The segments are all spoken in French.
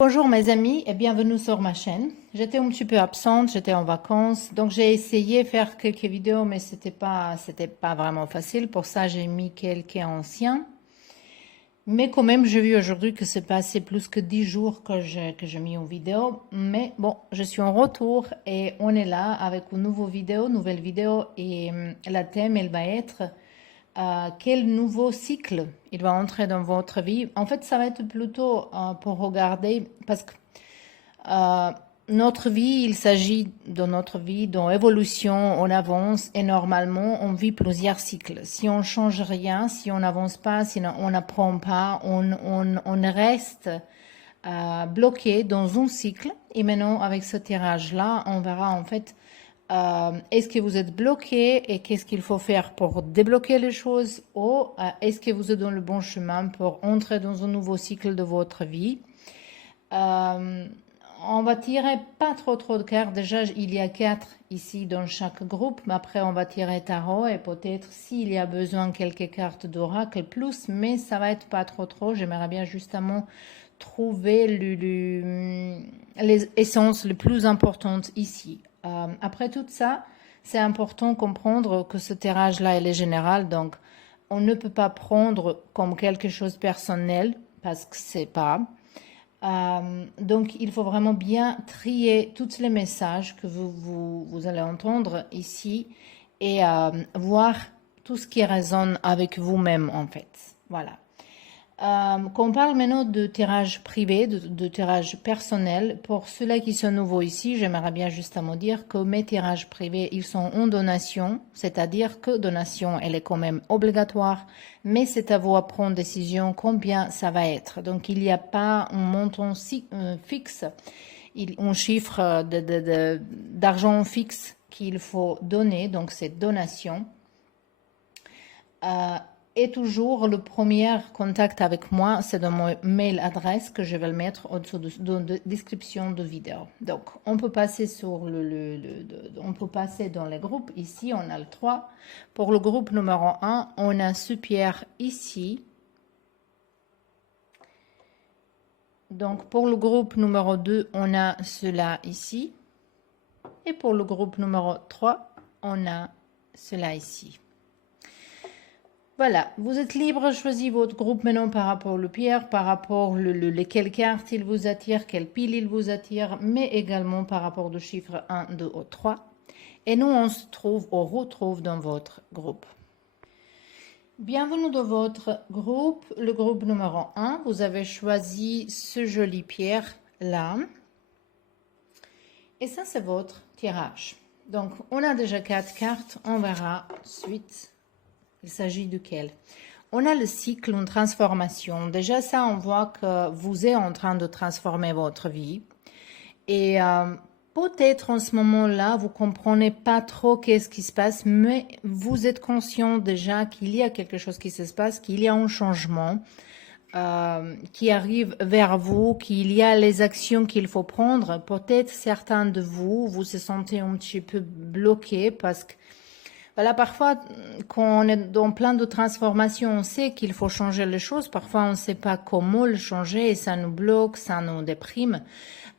Bonjour mes amis et bienvenue sur ma chaîne. J'étais un petit peu absente, j'étais en vacances, donc j'ai essayé de faire quelques vidéos, mais c'était pas vraiment facile. Pour ça, j'ai mis quelques anciens. Mais quand même, j'ai vu aujourd'hui que c'est passé plus que 10 jours que j'ai mis une vidéo. Mais bon, je suis en retour et on est là avec une nouvelle vidéo. Et la thème, elle va être quel nouveau cycle il va entrer dans votre vie. En fait, ça va être plutôt pour regarder, parce que euh, notre vie, il s'agit de notre vie, dans l'évolution, on avance et normalement, on vit plusieurs cycles. Si on change rien, si on n'avance pas, si on n'apprend pas, on reste bloqué dans un cycle. Et maintenant, avec ce tirage-là, on verra en fait est-ce que vous êtes bloqué et qu'est-ce qu'il faut faire pour débloquer les choses, ou est-ce que vous êtes dans le bon chemin pour entrer dans un nouveau cycle de votre vie. Euh, on va tirer pas trop de cartes. Déjà, il y a 4 ici dans chaque groupe, mais après on va tirer tarot et peut-être s'il y a besoin quelques cartes d'oracle plus, mais ça va être pas trop. J'aimerais bien justement trouver les essences les plus importantes ici. Après tout ça, c'est important de comprendre que ce tirage-là, il est général, donc on ne peut pas prendre comme quelque chose de personnel parce que c'est pas. Donc, il faut vraiment bien trier tous les messages que vous allez entendre ici et voir tout ce qui résonne avec vous-même, en fait. Voilà. Quand on parle maintenant de tirage privé, de tirage personnel, pour ceux-là qui sont nouveaux ici, j'aimerais bien justement dire que mes tirages privés, ils sont en donation, c'est-à-dire que donation, elle est quand même obligatoire, mais c'est à vous à prendre décision combien ça va être. Donc, il n'y a pas un montant fixe, un chiffre d'argent fixe qu'il faut donner, donc c'est donation. Et toujours, le premier contact avec moi, c'est dans mon mail adresse que je vais le mettre au-dessous de la description de vidéo. Donc, on peut passer on peut passer dans les groupes. Ici, on a le 3. Pour le groupe numéro 1, on a Super ici. Donc, pour le groupe numéro 2, on a cela ici. Et pour le groupe numéro 3, on a cela ici. Voilà, vous êtes libre, choisissez votre groupe maintenant par rapport au pierre, par rapport lesquelles cartes il vous attire, quelle pile il vous attire, mais également par rapport au chiffre 1, 2 ou 3. Et nous, on retrouve dans votre groupe. Bienvenue dans votre groupe, le groupe numéro 1. Vous avez choisi ce joli pierre là. Et ça, c'est votre tirage. Donc, on a déjà 4 cartes, on verra ensuite. Il s'agit de quel? On a le cycle, une transformation. Déjà, ça, on voit que vous êtes en train de transformer votre vie. Et peut-être en ce moment-là, vous comprenez pas trop qu'est-ce qui se passe, mais vous êtes conscient déjà qu'il y a quelque chose qui se passe, qu'il y a un changement qui arrive vers vous, qu'il y a les actions qu'il faut prendre. Peut-être certains de vous, vous se sentez un petit peu bloqué parce que voilà, parfois, quand on est dans plein de transformations, on sait qu'il faut changer les choses. Parfois, on ne sait pas comment le changer et ça nous bloque, ça nous déprime.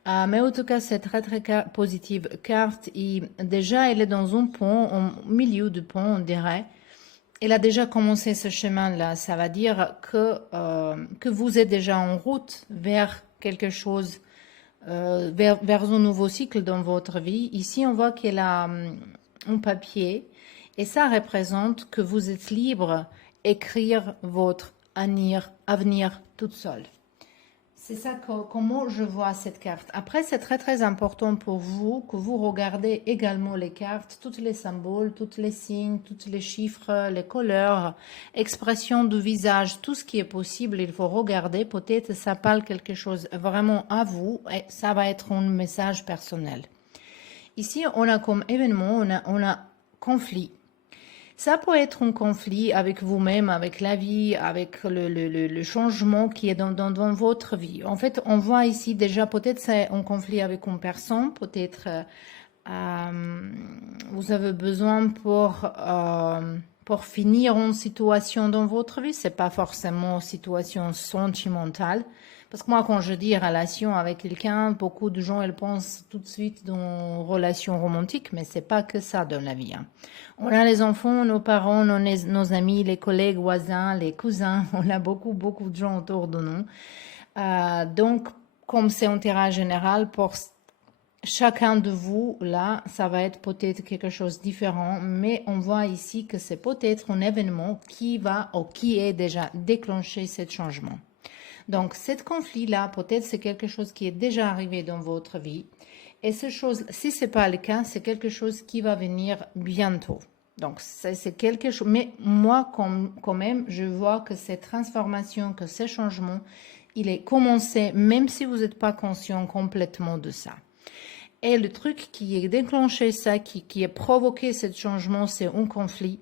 Mais en tout cas, c'est très positive carte. Et déjà, elle est dans un pont, au milieu du pont, on dirait. Elle a déjà commencé ce chemin-là. Ça va dire que vous êtes déjà en route vers quelque chose, vers un nouveau cycle dans votre vie. Ici, on voit qu'elle a un papier. Et ça représente que vous êtes libre d'écrire votre avenir toute seule. C'est ça comment je vois cette carte. Après, c'est très important pour vous que vous regardez également les cartes, tous les symboles, tous les signes, tous les chiffres, les couleurs, expressions du visage, tout ce qui est possible, il faut regarder. Peut-être ça parle quelque chose vraiment à vous et ça va être un message personnel. Ici, on a comme événement, on a conflit. Ça peut être un conflit avec vous-même, avec la vie, avec le changement qui est dans votre vie. En fait, on voit ici déjà, peut-être c'est un conflit avec une personne, peut-être vous avez besoin pour finir une situation dans votre vie. C'est pas forcément une situation sentimentale, Parce que moi, quand je dis relation avec quelqu'un, beaucoup de gens, ils pensent tout de suite dans relation romantique, mais c'est pas que ça dans la vie, hein. On a les enfants, nos parents, nos amis, les collègues, voisins, les cousins. On a beaucoup, beaucoup de gens autour de nous. Donc, comme c'est un terrain général, pour chacun de vous, là, ça va être peut-être quelque chose de différent, mais on voit ici que c'est peut-être un événement qui va ou qui est déjà déclenché ce changement. Donc, ce conflit-là, peut-être c'est quelque chose qui est déjà arrivé dans votre vie. Et ce chose, si ce n'est pas le cas, c'est quelque chose qui va venir bientôt. Donc, c'est quelque chose. Mais moi, quand même, je vois que cette transformation, que ce changement, il est commencé, même si vous n'êtes pas conscient complètement de ça. Et le truc qui est déclenché ça, qui a provoqué ce changement, c'est un conflit.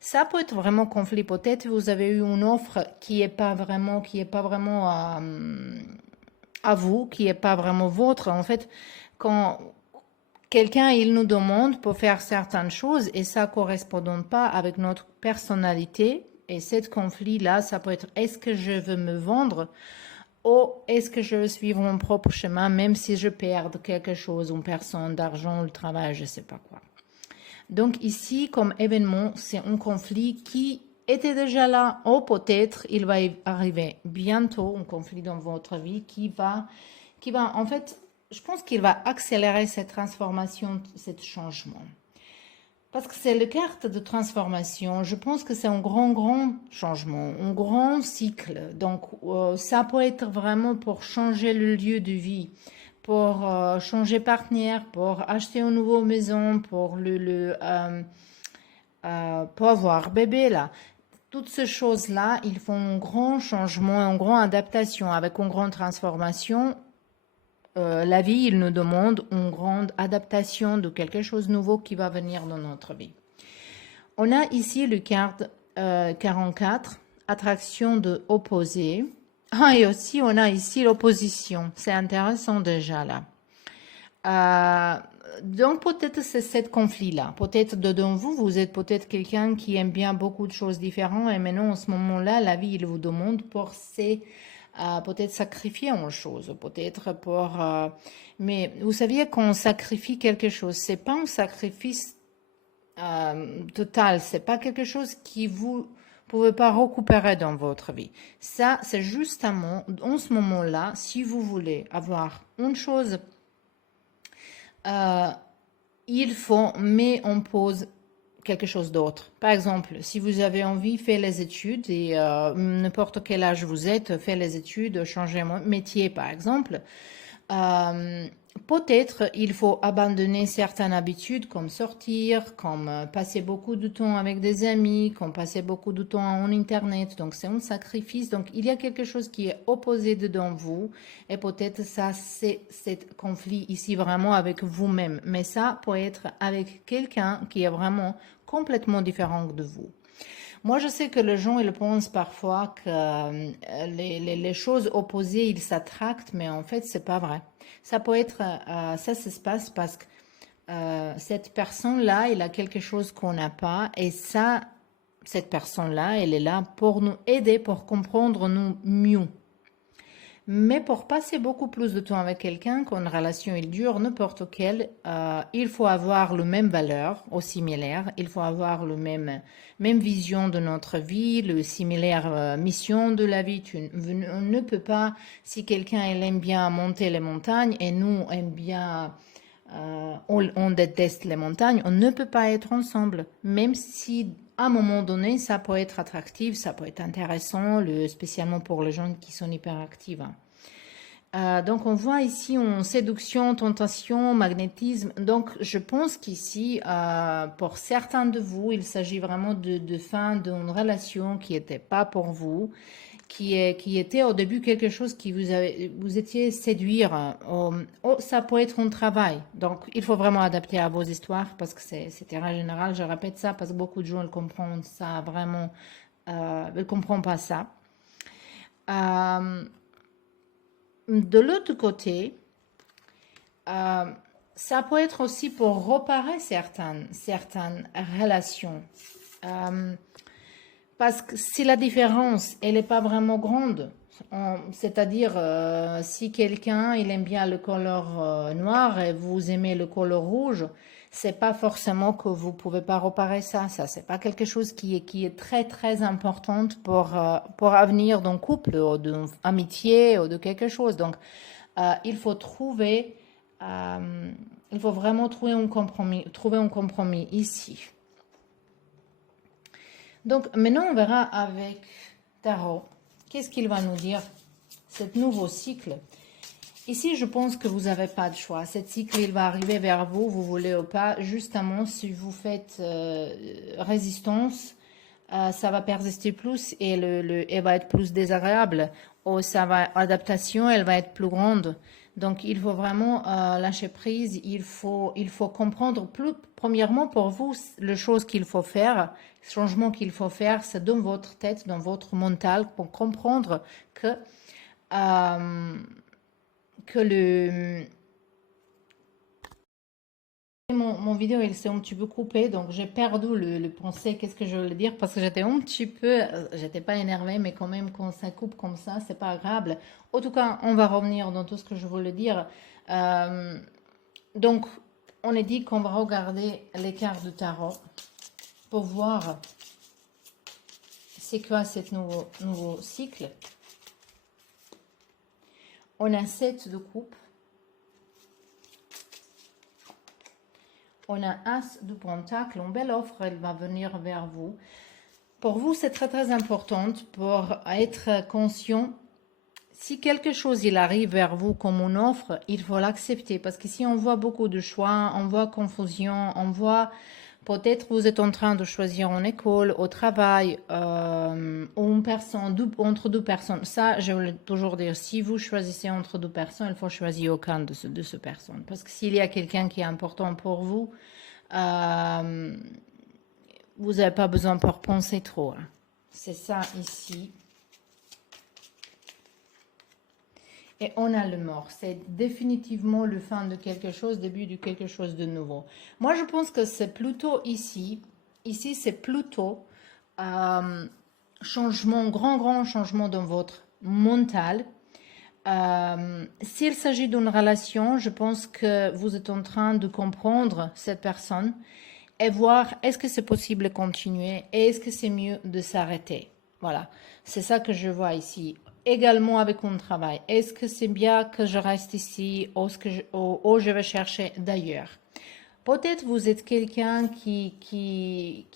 Ça peut être vraiment conflit. Peut-être vous avez eu une offre qui est pas vraiment à vous, qui est pas vraiment vôtre. En fait, quand quelqu'un il nous demande pour faire certaines choses et ça correspond pas avec notre personnalité, et ce conflit-là, ça peut être est-ce que je veux me vendre ou est-ce que je veux suivre mon propre chemin, même si je perds quelque chose, une personne, d'argent, le travail, je ne sais pas quoi. Donc ici, comme événement, c'est un conflit qui était déjà là, ou peut-être il va arriver bientôt, un conflit dans votre vie qui va en fait, je pense qu'il va accélérer cette transformation, ce changement. Parce que c'est le carte de transformation, je pense que c'est un grand changement, un grand cycle. Donc, ça peut être vraiment pour changer le lieu de vie, pour changer partenaire, pour acheter une nouvelle maison, pour pour avoir bébé là. Toutes ces choses-là, ils font un grand changement, une grande adaptation avec une grande transformation. La vie, il nous demande une grande adaptation de quelque chose de nouveau qui va venir dans notre vie. On a ici le carte 44, attraction de opposé. Ah, et aussi, on a ici l'opposition. C'est intéressant déjà là. Donc, peut-être c'est ce conflit-là. Peut-être dedans vous, vous êtes peut-être quelqu'un qui aime bien beaucoup de choses différentes et maintenant, en ce moment-là, la vie, il vous demande pour peut-être sacrifier une chose, peut-être pour... mais vous saviez qu'on sacrifie quelque chose. C'est pas un sacrifice total. C'est pas quelque chose qui vous pouvez pas récupérer dans votre vie. Ça, c'est justement, en ce moment-là, si vous voulez avoir une chose, il faut mettre en pause quelque chose d'autre. Par exemple, si vous avez envie, faites les études et n'importe quel âge vous êtes, faites les études, changez de métier par exemple. Peut-être il faut abandonner certaines habitudes comme sortir, comme passer beaucoup de temps avec des amis, comme passer beaucoup de temps en internet. Donc c'est un sacrifice. Donc il y a quelque chose qui est opposé dedans vous et peut-être ça c'est cet conflit ici vraiment avec vous-même. Mais ça peut être avec quelqu'un qui est vraiment complètement différent de vous. Moi, je sais que les gens, ils pensent parfois que les choses opposées, ils s'attractent, mais en fait, c'est pas vrai. Ça peut être, ça se passe parce que cette personne-là, elle a quelque chose qu'on n'a pas, et ça, cette personne-là, elle est là pour nous aider, pour comprendre nous mieux. Mais pour passer beaucoup plus de temps avec quelqu'un, quand une relation il dure, n'importe quelle, il faut avoir le même valeur, ou similaire, il faut avoir le même vision de notre vie, le similaire mission de la vie. On ne peut pas, si quelqu'un il aime bien monter les montagnes et nous aime bien, on déteste les montagnes, on ne peut pas être ensemble, même si à un moment donné, ça peut être attractif, ça peut être intéressant, spécialement pour les gens qui sont hyperactifs. Donc, on voit ici une séduction, tentation, magnétisme. Donc, je pense qu'ici, pour certains de vous, il s'agit vraiment de fin d'une relation qui n'était pas pour vous, qui était au début quelque chose qui vous étiez séduire. Ça peut être un travail. Donc, il faut vraiment adapter à vos histoires parce que c'est terrain général. Je répète ça parce que beaucoup de gens ne comprennent ça vraiment, ne comprennent pas ça. De l'autre côté, ça peut être aussi pour réparer certaines relations. Parce que si la différence, elle n'est pas vraiment grande, C'est-à-dire, si quelqu'un il aime bien le couleur noir et vous aimez le couleur rouge, c'est pas forcément que vous pouvez pas réparer ça. Ça, c'est pas quelque chose qui est très très importante pour avenir d'un couple ou d'une amitié ou de quelque chose. Donc, il faut trouver, euh, il faut vraiment trouver un compromis ici. Donc, maintenant, on verra avec Tarot. Qu'est-ce qu'il va nous dire, cet nouveau cycle? Ici, je pense que vous n'avez pas de choix. Cet cycle, il va arriver vers vous, vous voulez ou pas. Justement, si vous faites résistance, ça va persister plus et elle va être plus désagréable. Ou adaptation, elle va être plus grande. Donc, il faut vraiment lâcher prise. Il faut comprendre plus, premièrement, pour vous, les choses qu'il faut faire, le changement qu'il faut faire, c'est dans votre tête, dans votre mental, pour comprendre euh, que mon vidéo il s'est un petit peu coupé, donc j'ai perdu le pensée, qu'est-ce que je voulais dire, parce que j'étais un petit peu, j'étais pas énervée, mais quand même quand ça coupe comme ça, c'est pas agréable. En tout cas, on va revenir dans tout ce que je voulais dire. Euh, donc, on est dit qu'on va regarder les cartes de tarot pour voir c'est quoi ce nouveau cycle. On a 7 de coupe. On a As de Pentacle, une belle offre, elle va venir vers vous. Pour vous, c'est très très important pour être conscient. Si quelque chose il arrive vers vous comme une offre, il faut l'accepter. Parce que si on voit beaucoup de choix, on voit confusion, on voit peut-être vous êtes en train de choisir une école, au travail, ou une personne, entre deux personnes. Ça, je voulais toujours dire, si vous choisissez entre deux personnes, il faut choisir aucun de ces personnes. Parce que s'il y a quelqu'un qui est important pour vous, vous n'avez pas besoin pour penser trop. Hein. C'est ça ici. Et on a le mort. C'est définitivement le fin de quelque chose, début de quelque chose de nouveau. Moi, je pense que c'est plutôt ici. Ici, c'est plutôt changement, grand changement dans votre mental. S'il s'agit d'une relation, je pense que vous êtes en train de comprendre cette personne et voir est-ce que c'est possible de continuer et est-ce que c'est mieux de s'arrêter. Voilà, c'est ça que je vois ici. Également avec mon travail, est-ce que c'est bien que je reste ici ou je vais chercher d'ailleurs? Peut-être vous êtes quelqu'un qui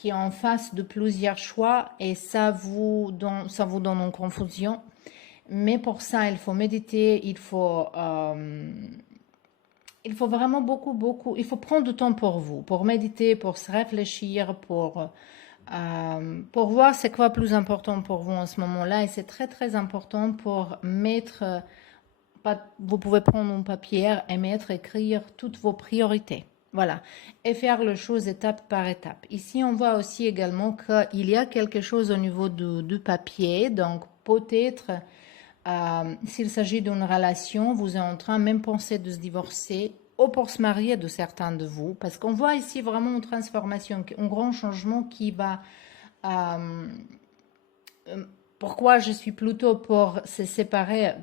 est en face de plusieurs choix et ça vous donne une confusion. Mais pour ça, il faut méditer, il faut vraiment beaucoup, il faut prendre du temps pour vous, pour méditer, pour se réfléchir, pour voir c'est quoi plus important pour vous en ce moment-là. Et c'est très, très important pour mettre, vous pouvez prendre un papier et écrire toutes vos priorités. Voilà. Et faire les choses étape par étape. Ici, on voit aussi également qu'il y a quelque chose au niveau du papier. Donc, peut-être, s'il s'agit d'une relation, vous êtes en train même penser de se divorcer ou pour se marier de certains de vous. Parce qu'on voit ici vraiment une transformation, un grand changement qui va... pourquoi je suis plutôt pour se séparer,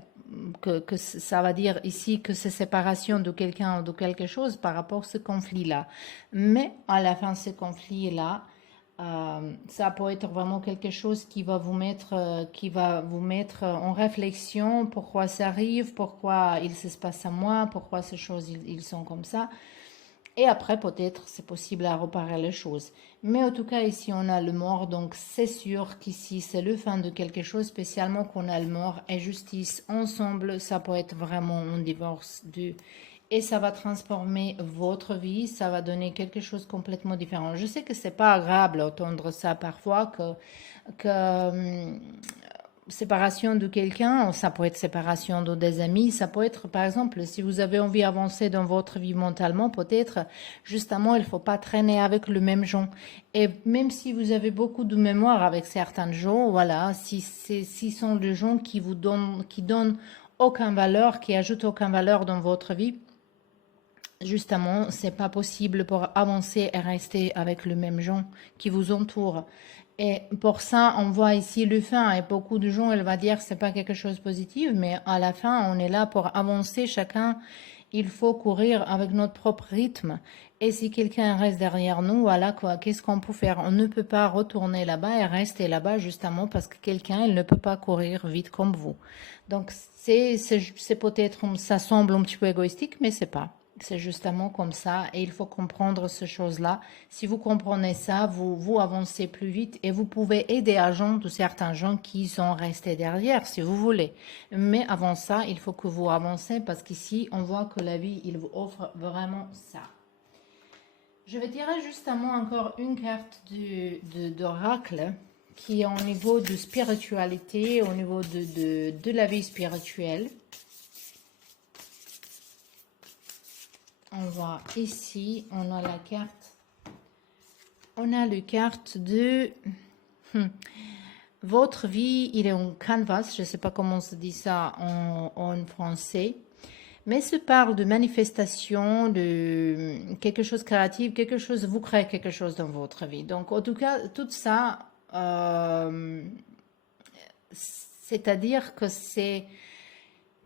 que ça va dire ici que c'est séparation de quelqu'un ou de quelque chose par rapport à ce conflit-là. Mais à la fin, ce conflit-là, ça peut être vraiment quelque chose qui va vous mettre en réflexion, pourquoi ça arrive, pourquoi il se passe à moi, pourquoi ces choses ils sont comme ça. Et après, peut-être, c'est possible à réparer les choses. Mais en tout cas, ici, on a le mort. Donc, c'est sûr qu'ici, c'est le fin de quelque chose, spécialement qu'on a le mort et justice ensemble. Ça peut être vraiment un divorce et ça va transformer votre vie. Ça va donner quelque chose de complètement différent. Je sais que c'est pas agréable d'entendre ça parfois, que séparation de quelqu'un, ça peut être séparation de des amis, ça peut être, par exemple, si vous avez envie d'avancer dans votre vie mentalement, peut-être, justement, il ne faut pas traîner avec le même gens. Et même si vous avez beaucoup de mémoire avec certains gens, voilà, si sont des gens qui donnent aucune valeur, qui ajoutent aucune valeur dans votre vie, justement, c'est pas possible pour avancer et rester avec le même gens qui vous entourent. Et pour ça, on voit ici le fin. Et beaucoup de gens, elle va dire, c'est pas quelque chose de positif, mais à la fin, on est là pour avancer chacun. Il faut courir avec notre propre rythme. Et si quelqu'un reste derrière nous, voilà quoi, qu'est-ce qu'on peut faire? On ne peut pas retourner là-bas et rester là-bas justement parce que quelqu'un, il ne peut pas courir vite comme vous. Donc, c'est peut-être, ça semble un petit peu égoïstique, mais c'est pas. C'est justement comme ça et il faut comprendre ces choses-là. Si vous comprenez ça, vous avancez plus vite et vous pouvez aider à gens de certains gens qui sont restés derrière si vous voulez. Mais avant ça, il faut que vous avancez parce qu'ici, on voit que la vie, il vous offre vraiment ça. Je vais tirer justement encore une carte d'oracle qui est au niveau de spiritualité, au niveau de la vie spirituelle. On voit ici, on a la carte. On a la carte de votre vie, il est en canvas, je ne sais pas comment on se dit ça en français, mais ça parle de manifestation, de quelque chose de créatif, quelque chose, vous créez quelque chose dans votre vie. Donc en tout cas, tout ça, c'est-à-dire que c'est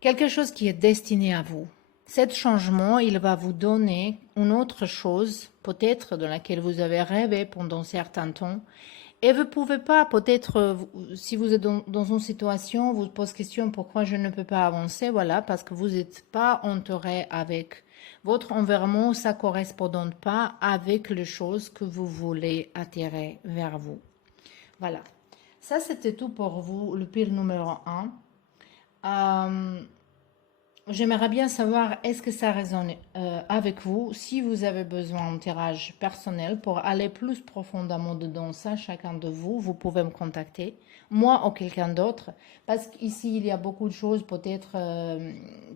quelque chose qui est destiné à vous. Cet changement, il va vous donner une autre chose, peut-être dans laquelle vous avez rêvé pendant certains temps. Et vous ne pouvez pas, peut-être, si vous êtes dans une situation, vous posez question pourquoi je ne peux pas avancer, voilà, parce que vous n'êtes pas entouré avec votre environnement, ça ne correspond pas avec les choses que vous voulez attirer vers vous. Voilà. Ça, c'était tout pour vous, le pile numéro 1. J'aimerais bien savoir, est-ce que ça résonne avec vous? Si vous avez besoin d'un tirage personnel pour aller plus profondément dedans ça, chacun de vous, vous pouvez me contacter, moi ou quelqu'un d'autre, parce qu'ici, il y a beaucoup de choses peut-être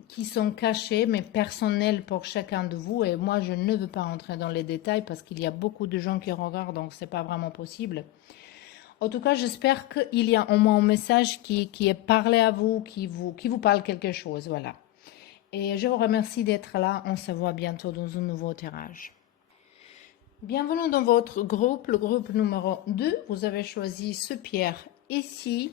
qui sont cachées, mais personnelles pour chacun de vous, et moi, je ne veux pas entrer dans les détails parce qu'il y a beaucoup de gens qui regardent, donc c'est pas vraiment possible. En tout cas, j'espère qu'il y a au moins un message qui est parlé à vous, qui vous parle quelque chose, voilà. Et je vous remercie d'être là. On se voit bientôt dans un nouveau tirage. Bienvenue dans votre groupe, le groupe numéro 2. Vous avez choisi ce pierre ici.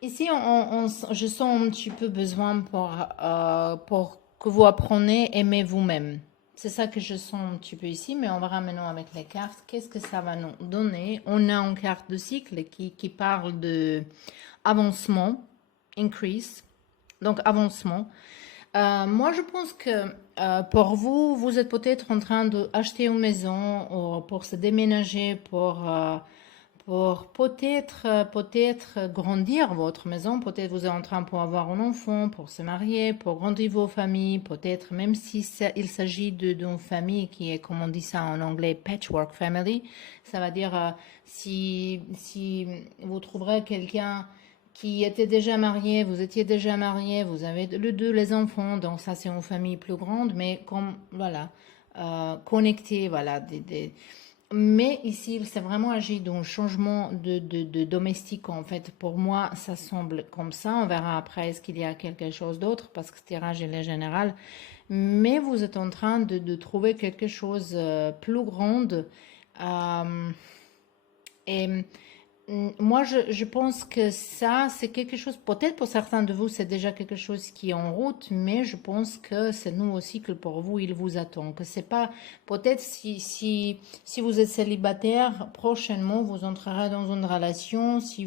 Ici, je sens un petit peu besoin pour que vous appreniez à aimer vous-même. C'est ça que je sens un petit peu ici, mais on verra maintenant avec les cartes. Qu'est-ce que ça va nous donner? On a une carte de cycle qui parle de avancement, increase. Donc, avancement. Moi, je pense que pour vous, vous êtes peut-être en train d'acheter une maison ou pour se déménager, pour peut-être grandir votre maison. Peut-être vous êtes en train pour avoir un enfant, pour se marier, pour grandir vos familles. Peut-être même si il s'agit d'une famille qui est, comme on dit ça en anglais, patchwork family. Ça veut dire si vous trouverez quelqu'un qui était déjà marié, vous étiez déjà marié, vous avez le deux les enfants, donc ça c'est une famille plus grande, mais comme voilà, connecté, voilà. Mais ici, c'est vraiment agi d'un changement de domestique en fait. Pour moi, ça semble comme ça. On verra après est-ce qu'il y a quelque chose d'autre parce que ce tirage est général. Mais vous êtes en train de trouver quelque chose plus grande. Et moi, je pense que ça, c'est quelque chose, peut-être pour certains de vous, c'est déjà quelque chose qui est en route, mais je pense que c'est nous aussi que pour vous, il vous attend. Que c'est pas, peut-être si vous êtes célibataire, prochainement, vous entrerez dans une relation. Si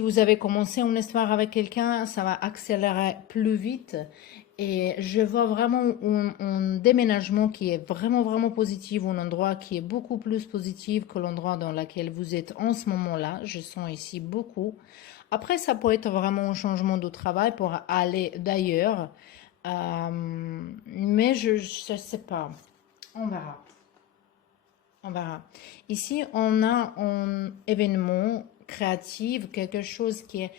vous avez commencé une histoire avec quelqu'un, ça va accélérer plus vite. Et je vois vraiment un déménagement qui est vraiment, vraiment positif, un endroit qui est beaucoup plus positif que l'endroit dans lequel vous êtes en ce moment-là. Je sens ici beaucoup. Après, ça peut être vraiment un changement de travail pour aller d'ailleurs. Mais je ne sais pas. On verra. On verra. Ici, on a un événement créatif, quelque chose qui est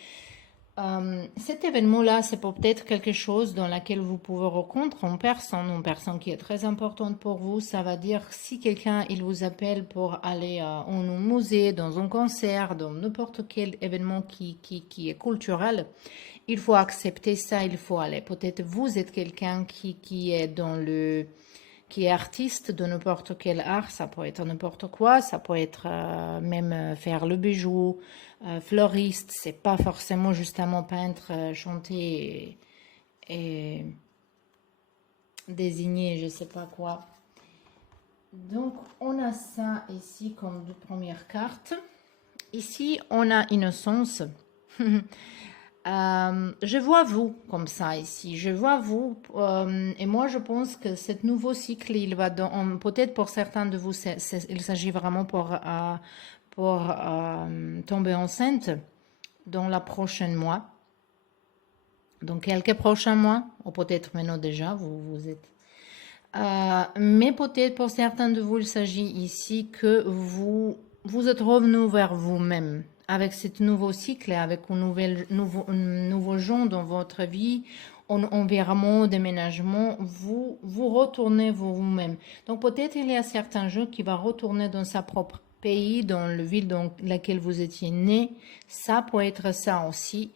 cet événement-là, c'est peut-être quelque chose dans lequel vous pouvez rencontrer une personne qui est très importante pour vous. Ça va dire si quelqu'un il vous appelle pour aller en un musée, dans un concert, dans n'importe quel événement qui est culturel, il faut accepter ça, il faut aller. Peut-être vous êtes quelqu'un qui est qui est artiste de n'importe quel art, ça peut être n'importe quoi, ça peut être même faire le bijou, fleuriste, c'est pas forcément justement peintre, chanter et désigner je sais pas quoi. Donc on a ça ici comme deux premières cartes. Ici on a innocence. Je vois vous comme ça ici, je vois vous et moi je pense que ce nouveau cycle, il va peut-être pour certains de vous, il s'agit vraiment pour tomber enceinte dans la prochaine mois, dans quelques prochains mois, ou peut-être maintenant déjà, vous êtes. Mais peut-être pour certains de vous, il s'agit ici que vous êtes revenu vers vous-même avec ce nouveau cycle, avec un nouveau genre dans votre vie, un environnement, déménagement, vous retournez vous-même. Donc peut-être il y a certains gens qui vont retourner dans sa propre pays, dans la ville dans laquelle vous étiez né. Ça peut être ça aussi.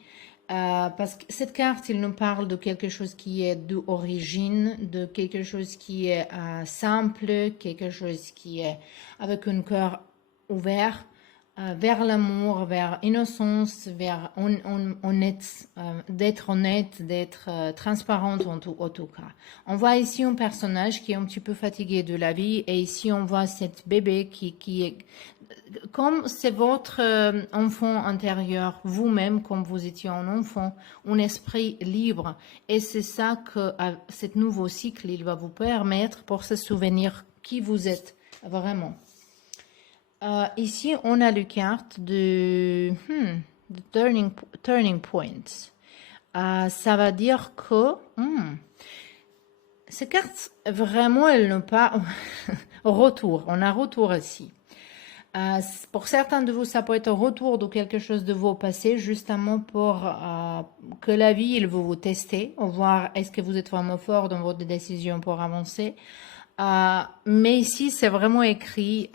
Parce que cette carte, il nous parle de quelque chose qui est d'origine, de quelque chose qui est simple, quelque chose qui est avec un cœur ouvert vers l'amour, vers innocence, vers honnête, d'être honnête, d'être transparente en tout cas. On voit ici un personnage qui est un petit peu fatigué de la vie et ici on voit cette bébé qui est comme c'est votre enfant intérieur, vous-même, comme vous étiez un enfant, un esprit libre. Et c'est ça que ce nouveau cycle, il va vous permettre pour se souvenir qui vous êtes vraiment. Ici, on a la carte de turning Point. Ça va dire que ces cartes, vraiment, elles n'ont pas retour. On a retour ici. Pour certains de vous, ça peut être un retour de quelque chose de vos passés, justement pour que la vie, il veut vous tester, voir est-ce que vous êtes vraiment fort dans votre décision pour avancer. Mais ici, c'est vraiment écrit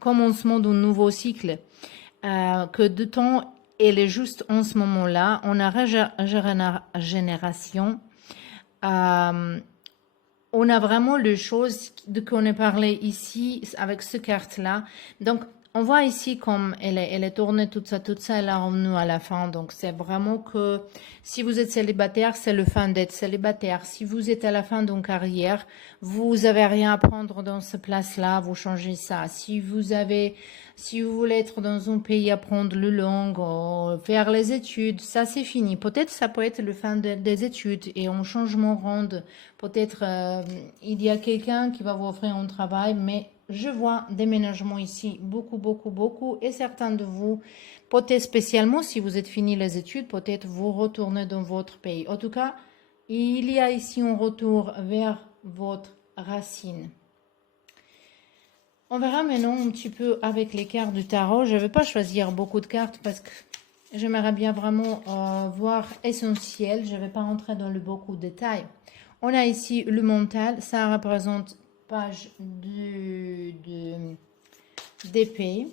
commencement d'un nouveau cycle, que de temps, il est juste en ce moment-là, on a régénération. On a vraiment les choses de qu'on a parlé ici avec ce carte-là. Donc, on voit ici comme elle est tournée toute ça, elle est revenue à la fin. Donc, c'est vraiment que si vous êtes célibataire, c'est le fin d'être célibataire. Si vous êtes à la fin d'une carrière, vous avez rien à prendre dans ce place-là, vous changez ça. Si vous voulez être dans un pays, apprendre le langue, faire les études, ça c'est fini. Peut-être ça peut être le fin des études et un changement rond. Peut-être il y a quelqu'un qui va vous offrir un travail, mais je vois déménagement ici, beaucoup. Et certains de vous, peut-être spécialement si vous êtes fini les études, peut-être vous retournez dans votre pays. En tout cas, il y a ici un retour vers votre racine. On verra maintenant un petit peu avec les cartes du tarot. Je ne vais pas choisir beaucoup de cartes parce que j'aimerais bien vraiment voir essentiel. Je ne vais pas rentrer dans beaucoup de détails. On a ici le mental. Ça représente page d'épée.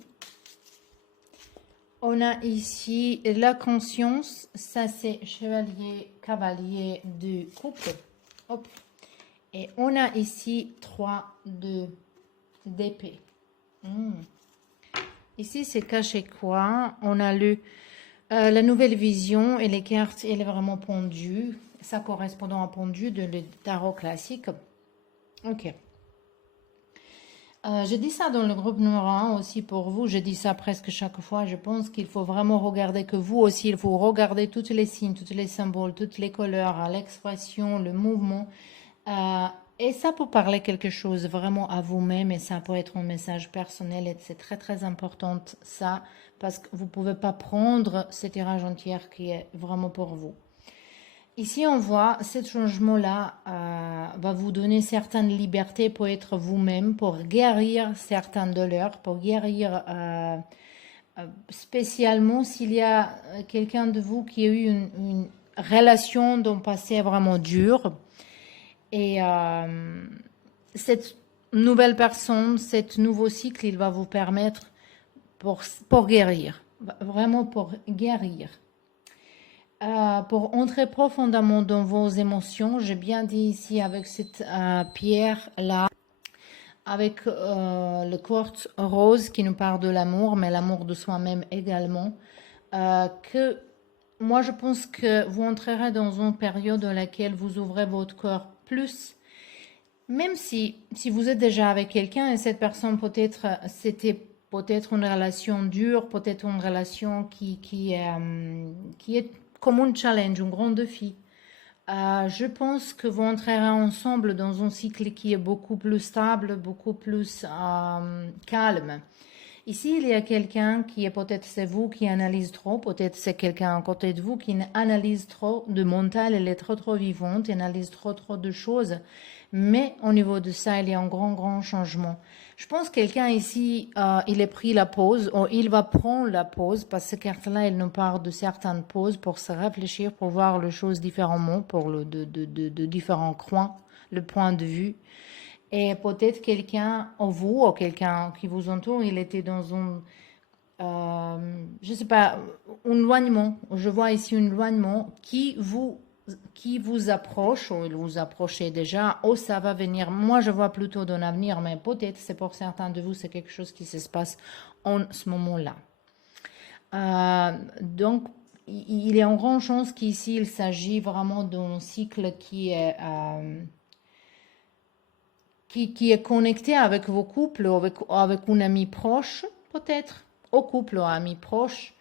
On a ici la conscience. Ça, c'est chevalier, cavalier de coupe. Hop. Et on a ici 3 d'épée. Ici, c'est caché quoi? On a lu la nouvelle vision et les cartes, elle est vraiment pendue. Ça correspondant à pendu de le tarot classique. Ok. Je dis ça dans le groupe numéro 1 aussi pour vous. Je dis ça presque chaque fois. Je pense qu'il faut vraiment regarder que vous aussi, il faut regarder toutes les signes, tous les symboles, toutes les couleurs, l'expression, le mouvement. Et ça peut parler quelque chose vraiment à vous-même et ça peut être un message personnel et c'est très important ça parce que vous ne pouvez pas prendre ce tirage entier qui est vraiment pour vous. Ici, on voit ce changement-là va vous donner certaines libertés pour être vous-même, pour guérir certaines douleurs, pour guérir spécialement s'il y a quelqu'un de vous qui a eu une relation dans le passé vraiment dure. Et cette nouvelle personne, cet nouveau cycle, il va vous permettre pour guérir, vraiment pour guérir. pour entrer profondément dans vos émotions, j'ai bien dit ici avec cette pierre-là, avec le quartz rose qui nous parle de l'amour, mais l'amour de soi-même également, que moi je pense que vous entrerez dans une période dans laquelle vous ouvrez votre cœur plus, même si vous êtes déjà avec quelqu'un et cette personne peut-être, c'était peut-être une relation dure, peut-être une relation qui est comme un challenge, un grand défi. Je pense que vous entrerez ensemble dans un cycle qui est beaucoup plus stable, beaucoup plus calme. Ici, il y a quelqu'un qui est peut-être c'est vous qui analyse trop, peut-être c'est quelqu'un à côté de vous qui analyse trop de mental, elle est trop vivante, elle analyse trop de choses. Mais au niveau de ça, il y a un grand changement. Je pense que quelqu'un ici, il a pris la pause, ou il va prendre la pause, parce que cette carte-là, elle nous parle de certaines pauses pour se réfléchir, pour voir les choses différemment, pour de différents coins, le point de vue. Et peut-être quelqu'un, ou quelqu'un qui vous entoure, il était dans je sais pas, un éloignement. Je vois ici un éloignement qui vous approche, ou il vous approchait déjà, ou ça va venir. Moi, je vois plutôt dans l'avenir, mais peut-être c'est pour certains de vous, c'est quelque chose qui se passe en ce moment-là. Donc, il y a une grande chance qu'ici, il s'agit vraiment d'un cycle qui est connecté avec vos couples, avec un ami proche, peut-être, au couple ou amis proches.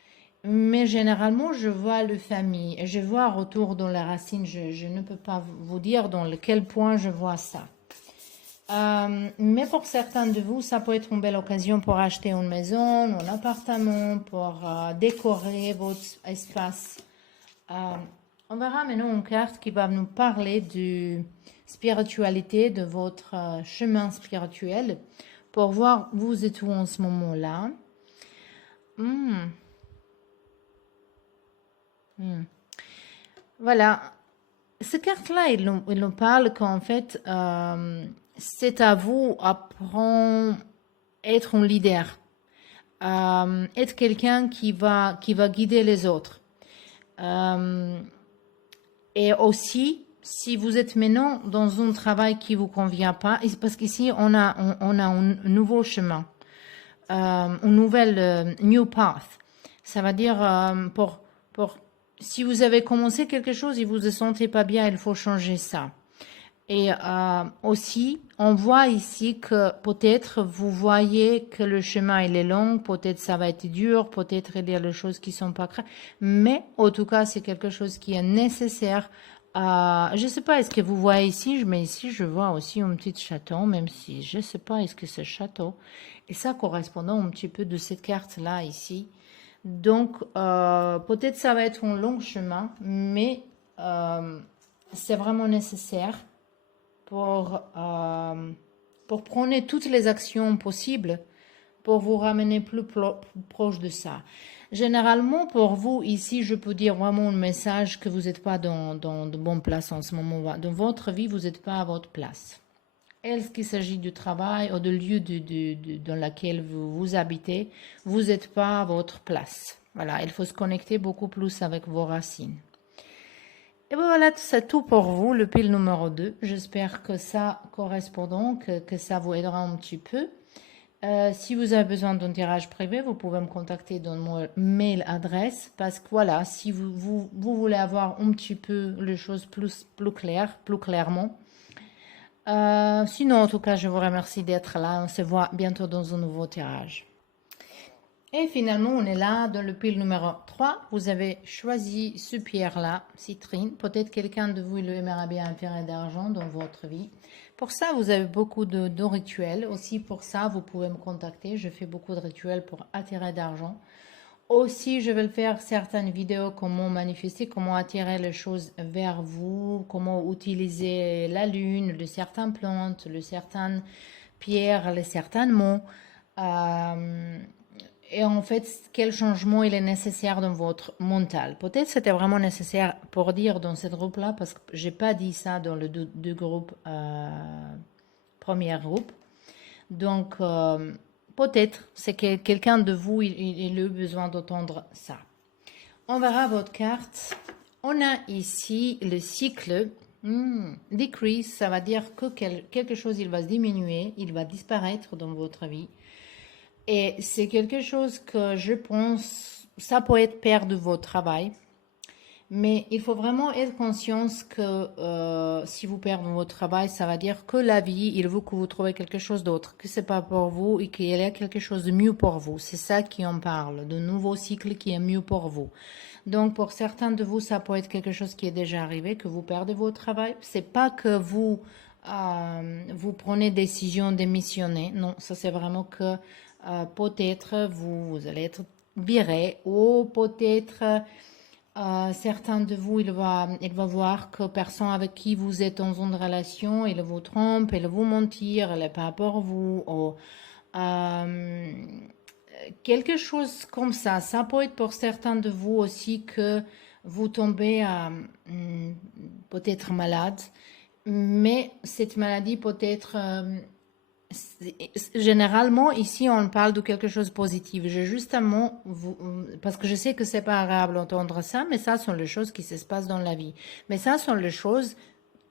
Mais généralement, je vois le famille et je vois retour dans la racine. Je ne peux pas vous dire dans quel point je vois ça. Mais pour certains de vous, ça peut être une belle occasion pour acheter une maison, un appartement, pour décorer votre espace. On verra maintenant une carte qui va nous parler de spiritualité, de votre chemin spirituel, pour voir vous êtes où en ce moment-là. Voilà. Cette carte-là, il nous parle qu'en fait, c'est à vous d'apprendre à être un leader, être quelqu'un qui va guider les autres. Et aussi, si vous êtes maintenant dans un travail qui ne vous convient pas, parce qu'ici, on a un nouveau chemin, une nouvelle new path. Ça veut dire pour si vous avez commencé quelque chose et vous ne vous sentez pas bien, il faut changer ça. Et aussi, on voit ici que peut-être vous voyez que le chemin il est long, peut-être ça va être dur, peut-être il y a des choses qui sont pas claires, mais en tout cas c'est quelque chose qui est nécessaire. Je sais pas, est-ce que vous voyez ici, mais ici je vois aussi un petit château, même si je sais pas est-ce que c'est château. Et ça correspondant un petit peu de cette carte là ici. Donc peut-être ça va être un long chemin, mais c'est vraiment nécessaire pour prendre toutes les actions possibles pour vous ramener plus proche de ça. Généralement, pour vous, ici, je peux dire vraiment un message que vous n'êtes pas dans de bonne place en ce moment. Dans votre vie, vous n'êtes pas à votre place. Est-ce qu'il s'agit du travail ou de lieu dans lequel vous habitez, vous n'êtes pas à votre place. Voilà, il faut se connecter beaucoup plus avec vos racines. Et bien voilà, c'est tout pour vous, le pile numéro 2. J'espère que ça correspond, que ça vous aidera un petit peu. Si vous avez besoin d'un tirage privé, vous pouvez me contacter dans mon mail adresse. Parce que voilà, si vous voulez avoir un petit peu les choses plus claires, plus clairement. Sinon, en tout cas, je vous remercie d'être là. On se voit bientôt dans un nouveau tirage. Et finalement, on est là dans le pile numéro 3. Vous avez choisi ce pierre-là, citrine. Peut-être quelqu'un de vous il aimerait bien attirer d'argent dans votre vie. Pour ça, vous avez beaucoup de rituels. Aussi, pour ça, vous pouvez me contacter. Je fais beaucoup de rituels pour attirer d'argent. Aussi, je vais faire certaines vidéos comment manifester, comment attirer les choses vers vous, comment utiliser la lune, de certaines plantes, de certaines pierres, de certains mots. Et en fait, quel changement il est nécessaire dans votre mental. Peut-être c'était vraiment nécessaire pour dire dans ce groupe-là, parce que je n'ai pas dit ça dans le deux groupes, premier groupe. Donc, peut-être c'est que quelqu'un de vous, il a besoin d'entendre ça. On verra votre carte On a ici le cycle decrease, ça va dire que quelque chose il va se diminuer, il va disparaître dans votre vie. Et c'est quelque chose que je pense, ça peut être perdre votre travail. Mais il faut vraiment être conscient que si vous perdez votre travail, ça va dire que la vie, il veut que vous trouvez quelque chose d'autre, que c'est pas pour vous et qu'il y a quelque chose de mieux pour vous. C'est ça qui en parle, de nouveau cycle qui est mieux pour vous. Donc pour certains de vous, ça peut être quelque chose qui est déjà arrivé, que vous perdez votre travail. C'est pas que vous prenez décision de démissionner. Non, ça c'est vraiment que peut-être vous allez être viré ou peut-être certains de vous, il va voir que personne avec qui vous êtes dans une relation, il vous trompe, il vous mentir, il n'est pas pour vous, ou euh, quelque chose comme ça. Ça peut être pour certains de vous aussi que vous tombez peut-être malade, mais cette maladie peut être généralement, ici, on parle de quelque chose de positif. J'ai justement, parce que je sais que c'est pas agréable d'entendre ça, mais ça sont les choses qui se passent dans la vie. Mais ça sont les choses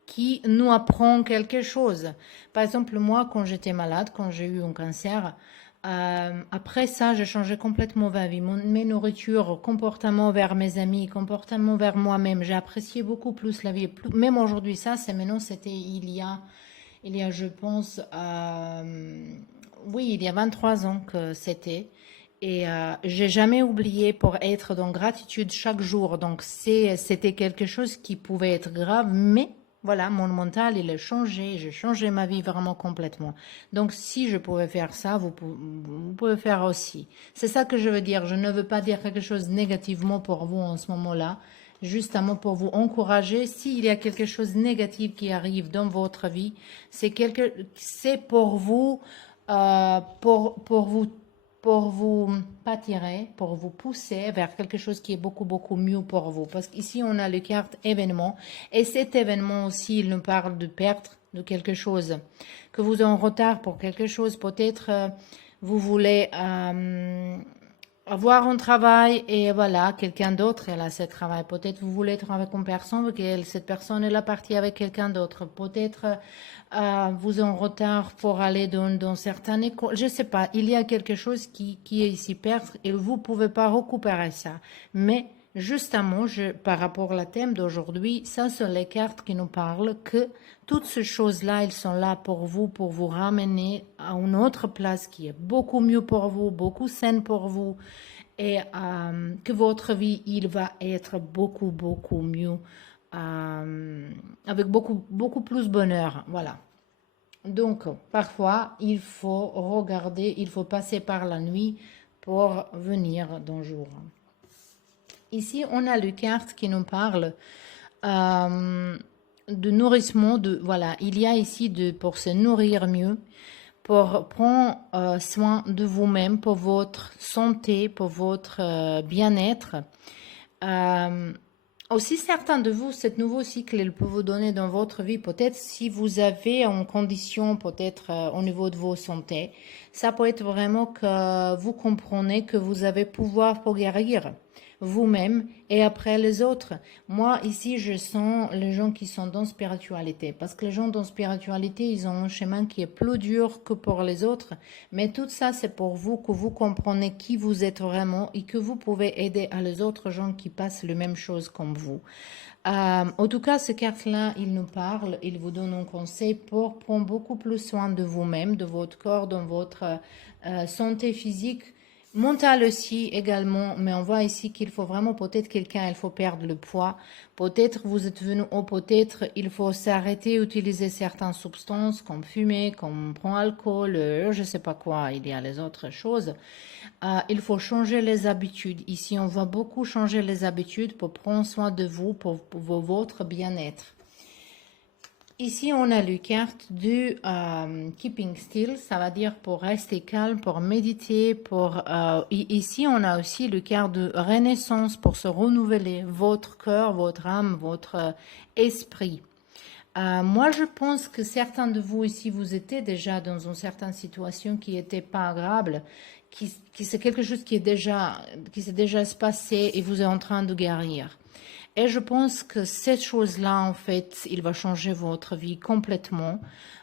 qui nous apprennent quelque chose. Par exemple, moi, quand j'étais malade, quand j'ai eu un cancer, après ça, j'ai changé complètement ma vie. Mes nourritures, comportement vers mes amis, comportement vers moi-même. J'ai apprécié beaucoup plus la vie. Même aujourd'hui, ça, c'est maintenant, c'était il y a, je pense, oui, il y a 23 ans que c'était. Et j'ai jamais oublié pour être dans gratitude chaque jour. Donc c'était quelque chose qui pouvait être grave, mais voilà, mon mental, il a changé. J'ai changé ma vie vraiment complètement. Donc si je pouvais faire ça, vous pouvez faire aussi. C'est ça que je veux dire. Je ne veux pas dire quelque chose négativement pour vous en ce moment-là. Justement pour vous encourager, s'il y a quelque chose de négatif qui arrive dans votre vie, c'est pour vous, pour vous pâtirer, pour vous pousser vers quelque chose qui est beaucoup, beaucoup mieux pour vous. Parce qu'ici, on a les cartes événement. Et cet événement aussi, il nous parle de perdre de quelque chose. Que vous êtes en retard pour quelque chose. Peut-être vous voulez avoir un travail et voilà, quelqu'un d'autre, elle a ce travail. Peut-être vous voulez être avec une personne, que cette personne est partie avec quelqu'un d'autre. Peut-être vous êtes en retard pour aller dans certaines écoles. Je ne sais pas, il y a quelque chose qui est ici perdre et vous ne pouvez pas récupérer ça. Mais justement, par rapport au thème d'aujourd'hui, ça sont les cartes qui nous parlent que toutes ces choses-là, elles sont là pour vous ramener à une autre place qui est beaucoup mieux pour vous, beaucoup saine pour vous, et que votre vie, il va être beaucoup, beaucoup mieux, avec beaucoup, beaucoup plus de bonheur. Voilà. Donc, parfois, il faut regarder, il faut passer par la nuit pour venir d'un jour. Ici, on a le carte qui nous parle de nourrissement. Voilà, il y a ici pour se nourrir mieux, pour prendre soin de vous-même, pour votre santé, pour votre bien-être. Aussi, certains de vous, ce nouveau cycle, il peut vous donner dans votre vie, peut-être si vous avez en condition, peut-être au niveau de vos santé, ça peut être vraiment que vous comprenez que vous avez pouvoir pour guérir vous-même et après les autres. Moi, ici, je sens les gens qui sont dans spiritualité, parce que les gens dans spiritualité, ils ont un chemin qui est plus dur que pour les autres, mais tout ça, c'est pour vous, que vous comprenez qui vous êtes vraiment et que vous pouvez aider à les autres gens qui passent les mêmes choses comme vous. En tout cas, ce carte-là, il nous parle, il vous donne un conseil pour prendre beaucoup plus soin de vous-même, de votre corps, de votre santé physique, mentale aussi également. Mais on voit ici qu'il faut vraiment peut-être quelqu'un, il faut perdre le poids. Peut-être vous êtes venu, ou peut-être il faut s'arrêter d'utiliser certaines substances comme fumer, comme prendre alcool, je ne sais pas quoi, il y a les autres choses. Il faut changer les habitudes. Ici, on va beaucoup changer les habitudes pour prendre soin de vous, pour votre bien-être. Ici, on a la carte du Keeping Still, ça va dire pour rester calme, pour méditer. Ici, on a aussi le carte de Renaissance pour se renouveler, votre cœur, votre âme, votre esprit. Moi, je pense que certains de vous ici, vous étiez déjà dans une certaine situation qui n'était pas agréable, qui c'est quelque chose qui s'est déjà passé et vous êtes en train de guérir. Et je pense que cette chose-là, en fait, il va changer votre vie complètement.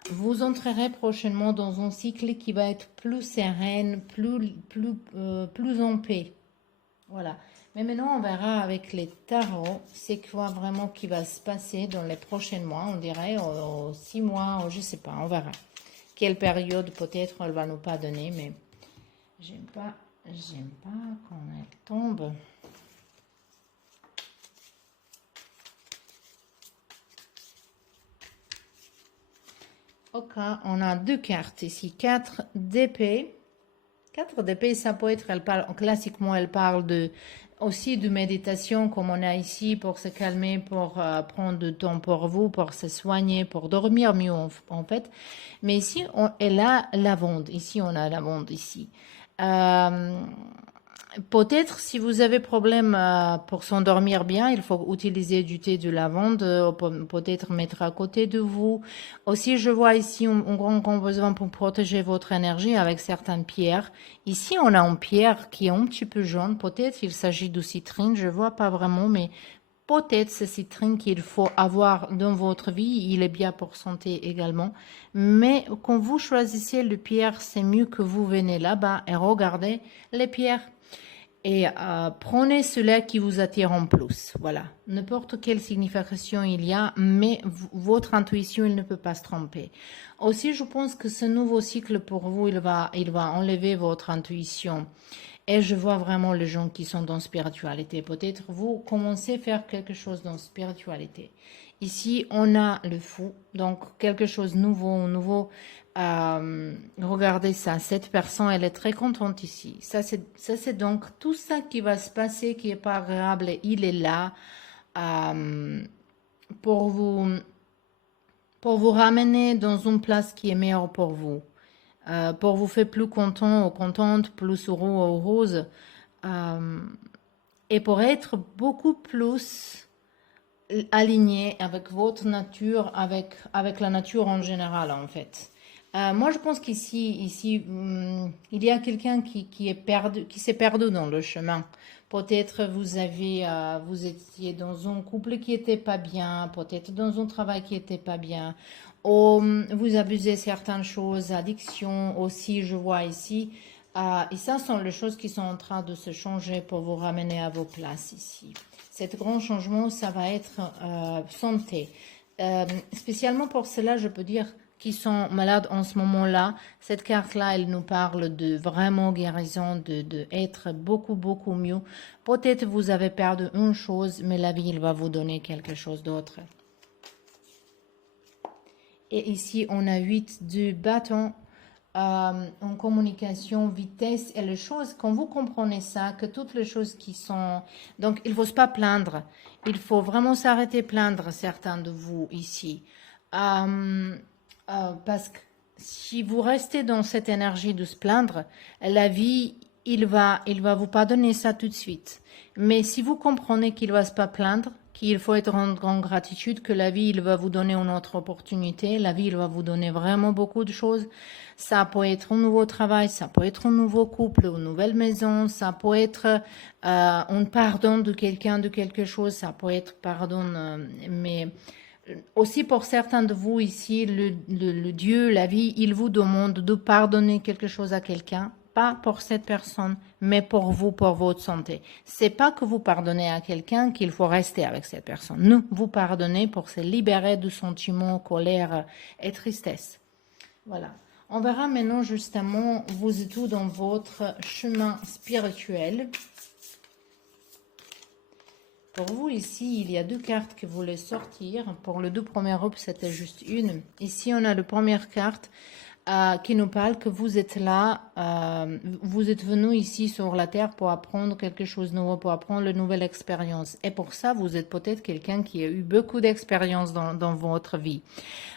Vous entrerez prochainement dans un cycle qui va être plus serein, plus en paix. Voilà. Mais maintenant, on verra avec les tarots, c'est quoi vraiment qui va se passer dans les prochains mois, on dirait, 6 mois, je sais pas, on verra. Quelle période peut-être elle va nous pas donner, mais j'aime pas quand elle tombe. Ok, on a 2 cartes ici, 4 d'épée. 4 d'épée, ça peut être, classiquement, elle parle aussi de méditation, comme on a ici, pour se calmer, pour prendre du temps pour vous, pour se soigner, pour dormir mieux, en fait. Mais ici, elle a lavande. Ici, on a lavande, ici. Euh, Peut-être si vous avez problème pour s'endormir bien, il faut utiliser du thé de lavande, peut-être mettre à côté de vous. Aussi, je vois ici un grand besoin pour protéger votre énergie avec certaines pierres. Ici, on a une pierre qui est un petit peu jaune. Peut-être il s'agit de citrine, je vois pas vraiment, mais peut-être ce citrine qu'il faut avoir dans votre vie. Il est bien pour santé également. Mais quand vous choisissez le pierre, c'est mieux que vous venez là-bas et regardez les pierres. Et prenez cela qui vous attire en plus. Voilà. N'importe quelle signification il y a, mais votre intuition, il ne peut pas se tromper. Aussi, je pense que ce nouveau cycle pour vous, il va enlever votre intuition. Et je vois vraiment les gens qui sont dans spiritualité. Peut-être vous commencez à faire quelque chose dans spiritualité. Ici, on a le fou, donc quelque chose de nouveau. Regardez ça, cette personne, elle est très contente ici. Ça, c'est donc tout ça qui va se passer, qui est pas agréable. Il est là euh, pour vous ramener dans une place qui est meilleure pour vous. Pour vous faire plus content ou contente, plus heureux ou heureuse, et pour être beaucoup plus aligné avec votre nature, avec la nature en général, en fait. Moi, je pense qu'ici, il y a quelqu'un qui est perdu, qui s'est perdu dans le chemin. Peut-être vous étiez dans un couple qui était pas bien, peut-être dans un travail qui était pas bien, ou vous abusez certaines choses, addiction aussi, je vois ici. Et ça sont les choses qui sont en train de se changer pour vous ramener à vos places ici. Cet grand changement, ça va être santé. Spécialement pour cela, je peux dire qui sont malades en ce moment-là. Cette carte-là, elle nous parle de vraiment guérison, de être beaucoup mieux. Peut-être vous avez perdu une chose, mais la vie, il va vous donner quelque chose d'autre. Et ici, on a 8 de bâton en communication, vitesse et les choses, quand vous comprenez ça, que toutes les choses qui sont... Donc, il ne faut pas plaindre. Il faut vraiment s'arrêter de plaindre, certains de vous ici. Parce que si vous restez dans cette énergie de se plaindre, la vie, il va vous pardonner ça tout de suite. Mais si vous comprenez qu'il ne va pas plaindre, qu'il faut être en grande gratitude, que la vie, il va vous donner une autre opportunité, la vie, il va vous donner vraiment beaucoup de choses. Ça peut être un nouveau travail, ça peut être un nouveau couple, une nouvelle maison, ça peut être un pardon de quelqu'un, de quelque chose, ça peut être pardon, mais aussi pour certains de vous ici, le Dieu, la vie, il vous demande de pardonner quelque chose à quelqu'un, pas pour cette personne, mais pour vous, pour votre santé. C'est pas que vous pardonnez à quelqu'un qu'il faut rester avec cette personne. Non, vous pardonnez pour se libérer de sentiments, colère et tristesse. Voilà. On verra maintenant justement vous êtes où dans votre chemin spirituel. Pour vous, ici, il y a 2 cartes que vous voulez sortir. Pour les 2 premières groupes, c'était juste une. Ici, on a la première carte qui nous parle que vous êtes là, vous êtes venu ici sur la Terre pour apprendre quelque chose de nouveau, pour apprendre une nouvelle expérience. Et pour ça, vous êtes peut-être quelqu'un qui a eu beaucoup d'expérience dans votre vie.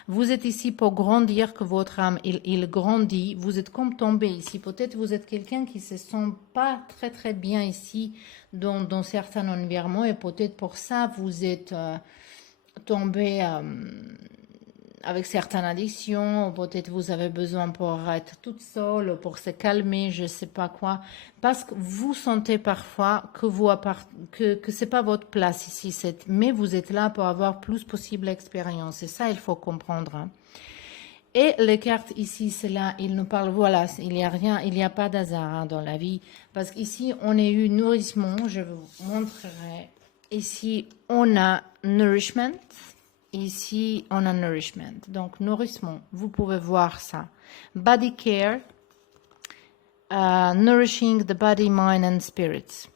Vous êtes ici pour grandir, que votre âme, il grandit. Vous êtes comme tombé ici. Peut-être vous êtes quelqu'un qui se sent pas très bien ici dans certains environnements et peut-être pour ça vous êtes tombé avec certaines addictions, ou peut-être vous avez besoin pour être toute seule, pour se calmer, je sais pas quoi, parce que vous sentez parfois que que c'est pas votre place ici, mais vous êtes là pour avoir plus possible expérience, et ça il faut comprendre. Hein. Et les cartes ici, c'est là, il nous parle, voilà, il n'y a rien, il n'y a pas d'hasard hein, dans la vie, parce qu'ici on a eu nourrissement, je vous montrerai. Ici on a nourishment. Ici, on a nourishment. Donc, nourrissement, vous pouvez voir ça. Body care, nourishing the body, mind and spirits.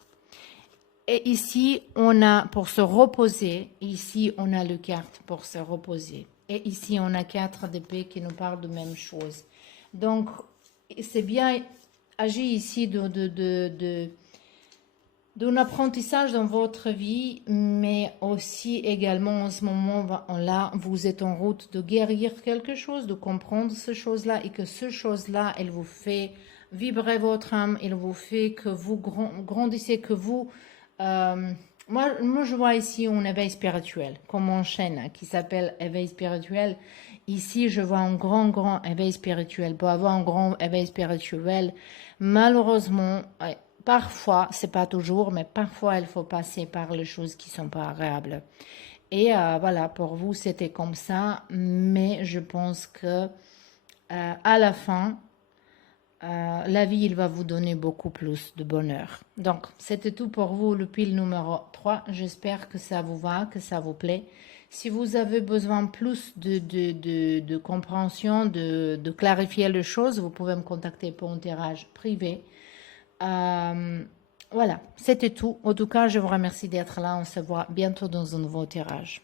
Et ici, on a pour se reposer. Ici, on a le carte pour se reposer. Et ici, on a 4 d'épée qui nous parlent de même chose. Donc, c'est bien agi ici d'un apprentissage dans votre vie, mais aussi également en ce moment-là, vous êtes en route de guérir quelque chose, de comprendre ces choses-là et que ce chose-là, elle vous fait vibrer votre âme, elle vous fait que vous grandissez, que vous... moi, je vois ici un éveil spirituel, comme mon chaîne qui s'appelle éveil spirituel. Ici, je vois un grand éveil spirituel. Pour avoir un grand éveil spirituel, malheureusement... Parfois, c'est pas toujours, mais parfois il faut passer par les choses qui sont pas agréables. Et voilà, pour vous c'était comme ça, mais je pense que à la fin, la vie il va vous donner beaucoup plus de bonheur. Donc c'était tout pour vous le pile numéro 3. J'espère que ça vous va, que ça vous plaît. Si vous avez besoin plus de compréhension, de clarifier les choses, vous pouvez me contacter pour un tirage privé. Voilà, c'était tout. En tout cas, je vous remercie d'être là. On se voit bientôt dans un nouveau tirage.